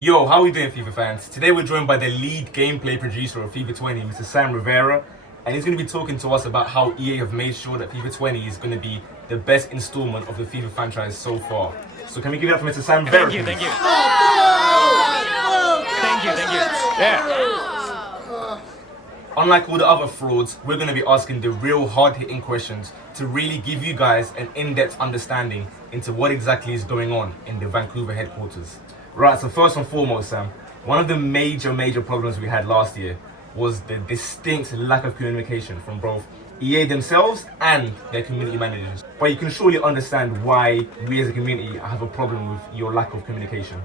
Yo, how are we doing, FIFA fans? Today we're joined by the lead gameplay producer of FIFA 20, Mr. Sam Rivera, and he's going to be talking to us about how EA have made sure that FIFA 20 is going to be the best installment of the FIFA franchise so far. So can we give it up for Mr. Sam Rivera? Thank you. Yeah. Unlike all the other frauds, we're going to be asking the real hard-hitting questions to really give you guys an in-depth understanding into what exactly is going on in the Vancouver headquarters. Right, so first and foremost, Sam, one of the major problems we had last year was the distinct lack of communication from both EA themselves and their community managers. But you can surely understand why we as a community have a problem with your lack of communication.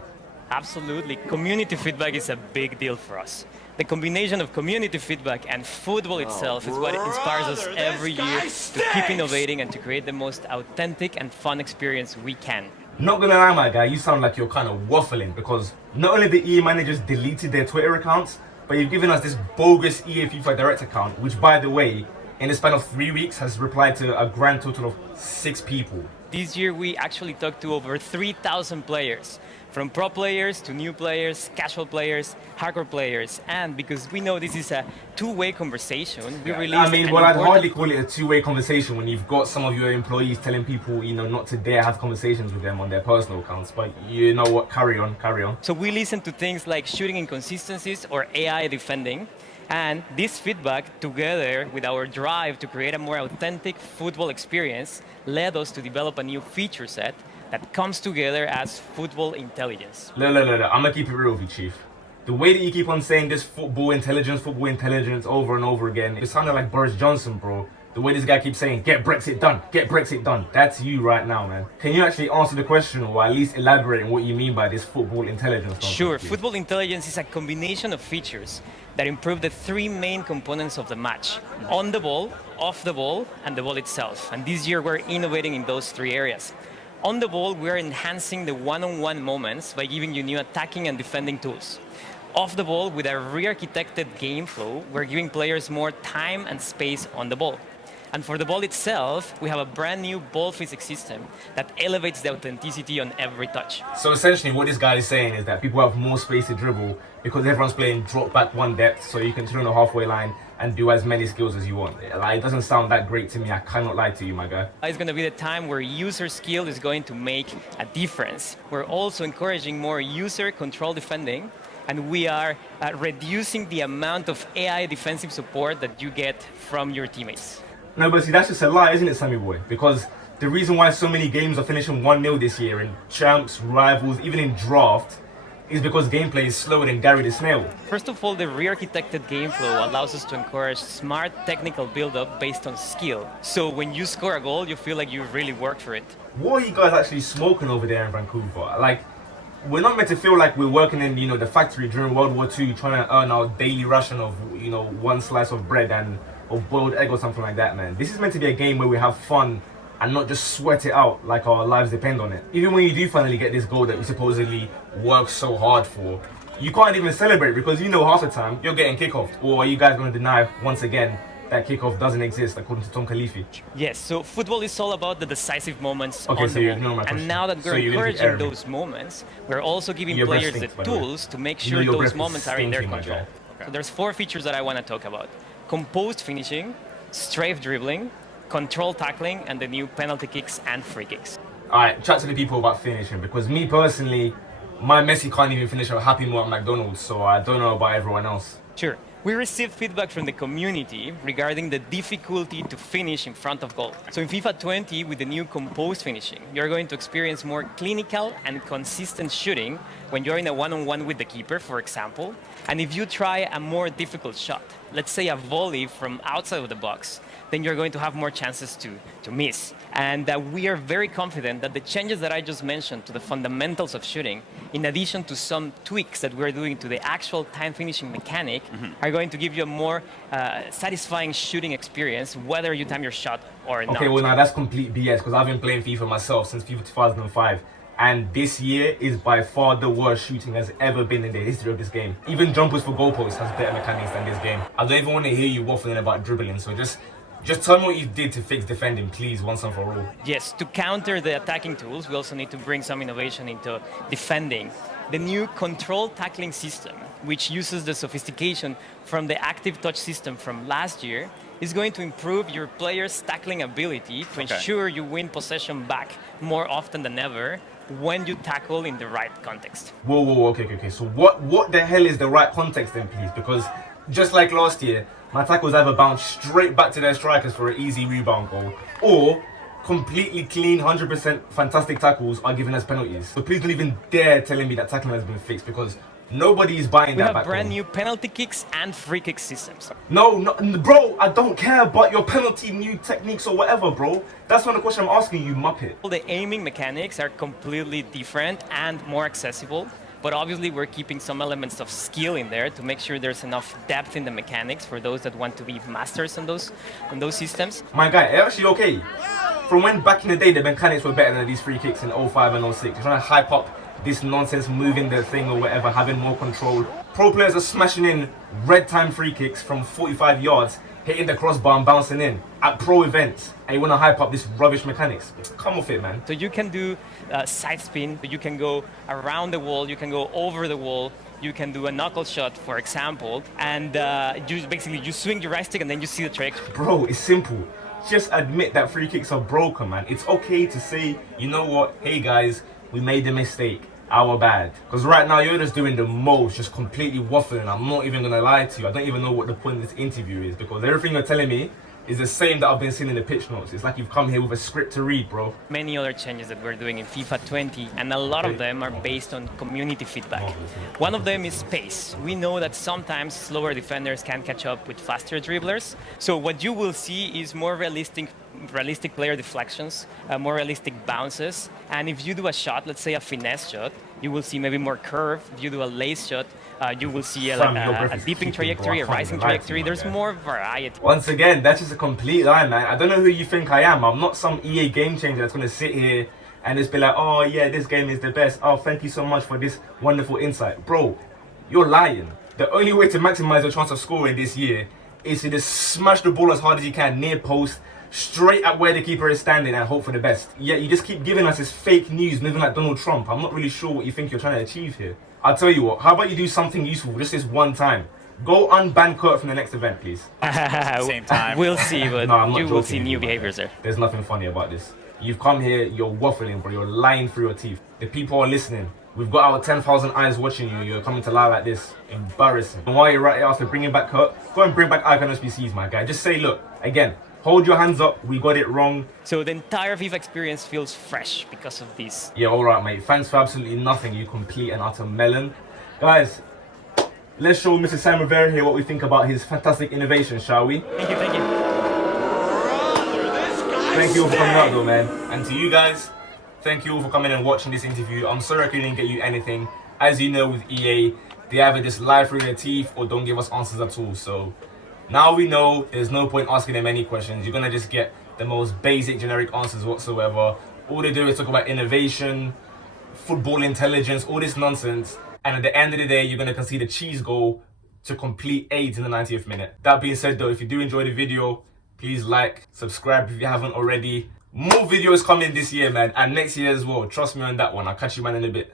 Absolutely. Community feedback is a big deal for us. The combination of community feedback and football itself is what inspires us every year to keep innovating and to create the most authentic and fun experience we can. Not gonna lie, my guy, you sound like you're kind of waffling because not only the EA managers deleted their Twitter accounts, but you've given us this bogus EA FIFA Direct account, which, by the way, in the span of 3 weeks has replied to a grand total of 6 people. This year we actually talked to over 3,000 players, from pro players to new players, casual players, hardcore players, and because we know this is a two-way conversation, we released I'd hardly call it a two-way conversation when you've got some of your employees telling people, not to dare have conversations with them on their personal accounts, but you know what, carry on. So we listen to things like shooting inconsistencies or AI defending, and this feedback, together with our drive to create a more authentic football experience, led us to develop a new feature set that comes together as football intelligence. I'm gonna keep it real with you, Chief. The way that you keep on saying this football intelligence over and over again, it sounded like Boris Johnson, bro. The way this guy keeps saying, get Brexit done. That's you right now, man. Can you actually answer the question or at least elaborate on what you mean by this football intelligence? Sure, football intelligence is a combination of features that improve the three main components of the match: on the ball, off the ball, and the ball itself. And this year we're innovating in those three areas. On the ball, we're enhancing the one-on-one moments by giving you new attacking and defending tools. Off the ball, with a re-architected game flow, we're giving players more time and space on the ball. And for the ball itself, we have a brand new ball physics system that elevates the authenticity on every touch. So essentially what this guy is saying is that people have more space to dribble because everyone's playing drop back one depth, so you can turn the halfway line and do as many skills as you want. Like, it doesn't sound that great to me, I cannot lie to you, my guy. It's going to be the time where user skill is going to make a difference. We're also encouraging more user control defending, and we are reducing the amount of AI defensive support that you get from your teammates. No, but see, that's just a lie, isn't it, Sammy boy? Because the reason why so many games are finishing 1-0 this year in champs, rivals, even in draft, is because gameplay is slower than Gary the Snail. First of all, the re-architected game flow allows us to encourage smart technical build-up based on skill. So when you score a goal, you feel like you really worked for it. What are you guys actually smoking over there in Vancouver? Like, we're not meant to feel like we're working in, the factory during World War II, trying to earn our daily ration of, one slice of bread and or boiled egg or something like that, man. This is meant to be a game where we have fun and not just sweat it out like our lives depend on it. Even when you do finally get this goal that you supposedly work so hard for, you can't even celebrate because half the time you're getting kickoffed. Or are you guys going to deny once again that kickoff doesn't exist according to Tom Khalifi? Yes, so football is all about the decisive moments on the ball. ball. And now that we're encouraging those moments, we're also giving players the tools to make sure those moments are in their control. Okay. So there's 4 features that I want to talk about: composed finishing, strafe dribbling, control tackling, and the new penalty kicks and free kicks. Alright, chat to the people about finishing, because me personally, my Messi can't even finish a Happy Meal at McDonald's, so I don't know about everyone else. Sure. We received feedback from the community regarding the difficulty to finish in front of goal. So in FIFA 20, with the new composed finishing, you're going to experience more clinical and consistent shooting when you're in a one-on-one with the keeper, for example. And if you try a more difficult shot, let's say a volley from outside of the box, then you're going to have more chances to miss. And we are very confident that the changes that I just mentioned to the fundamentals of shooting, in addition to some tweaks that we're doing to the actual time finishing mechanic, are going to give you a more satisfying shooting experience, whether you time your shot or not. Okay, well now that's complete BS because I've been playing FIFA myself since FIFA 2005. And this year is by far the worst shooting has ever been in the history of this game. Even jumpers for goalposts has better mechanics than this game. I don't even want to hear you waffling about dribbling, so just tell me what you did to fix defending, please, once and for all. Yes, to counter the attacking tools, we also need to bring some innovation into defending. The new control tackling system, which uses the sophistication from the active touch system from last year, is going to improve your player's tackling ability to ensure you win possession back more often than ever when you tackle in the right context. Whoa, okay. So what the hell is the right context then, please? Because just like last year, my tackles either bounce straight back to their strikers for an easy rebound goal, or completely clean, 100% fantastic tackles are giving us penalties. So please don't even dare telling me that tackling has been fixed, because nobody is buying that back. We have brand new penalty kicks and free kick systems. No, bro, I don't care about your penalty new techniques or whatever, bro. That's not the question I'm asking you, muppet. All the aiming mechanics are completely different and more accessible. But obviously, we're keeping some elements of skill in there to make sure there's enough depth in the mechanics for those that want to be masters on those systems. My guy, actually okay. From when back in the day the mechanics were better than these free kicks in 05 and 06. You're trying to hype up this nonsense, moving the thing or whatever, having more control. Pro players are smashing in red time free kicks from 45 yards, hitting the crossbar and bouncing in at pro events, and you want to hype up this rubbish mechanics. Come off it, man. So you can do side spin, you can go around the wall, you can go over the wall, you can do a knuckle shot, for example, and you swing your right stick and then you see the trajectory. Bro, it's simple. Just admit that free kicks are broken, man. It's okay to say, you know what, hey guys, we made a mistake. Our bad. Because right now you're just doing the most, just completely waffling. I'm not even gonna lie to you. I don't even know what the point of this interview is, because everything you're telling me is the same that I've been seeing in the pitch notes. It's like you've come here with a script to read, bro. Many other changes that we're doing in FIFA 20, and a lot of them are based on community feedback. One of them is pace. We know that sometimes slower defenders can catch up with faster dribblers. So what you will see is more realistic player deflections, more realistic bounces. And if you do a shot, let's say a finesse shot, you will see maybe more curve. If you do a lace shot, you will see a dipping trajectory, a rising trajectory. There's more variety. Once again, that's just a complete lie, man. I don't know who you think I am. I'm not some EA game changer that's going to sit here and just be like, oh yeah, this game is the best. Oh, thank you so much for this wonderful insight. Bro, you're lying. The only way to maximize your chance of scoring this year is to just smash the ball as hard as you can near post, straight at where the keeper is standing, and hope for the best. Yeah, you just keep giving us this fake news, moving like Donald Trump. I'm not really sure what you think you're trying to achieve here. I'll tell you what, how about you do something useful just this one time? Go unban Kurt from the next event, please. Same time. We'll see, but no, you will see new behaviors there. There's nothing funny about this. You've come here, you're waffling, bro. You're lying through your teeth. The people are listening. We've got our 10,000 eyes watching you. You're coming to lie like this. Embarrassing. And while you're right here after bringing back Kurt, go and bring back Icon SBCs, my guy. Just say, look, again, hold your hands up. We got it wrong. So the entire FIFA experience feels fresh because of this. Yeah, all right, mate. Thanks for absolutely nothing, you complete and utter melon. Guys, let's show Mr. Sam Rivera here what we think about his fantastic innovation, shall we? Thank you, thank you. Thank you all for coming out though, man. And to you guys, thank you all for coming and watching this interview. I'm sorry I couldn't get you anything. As you know, with EA, they either just lie through their teeth or don't give us answers at all. So now we know there's no point asking them any questions. You're gonna just get the most basic generic answers whatsoever. All they do is talk about innovation, football intelligence, all this nonsense. And at the end of the day, you're gonna concede a cheese goal to complete 8 in the 90th minute. That being said though, if you do enjoy the video, please like, subscribe if you haven't already. More videos coming this year, man, and next year as well. Trust me on that one. I'll catch you, man, in a bit.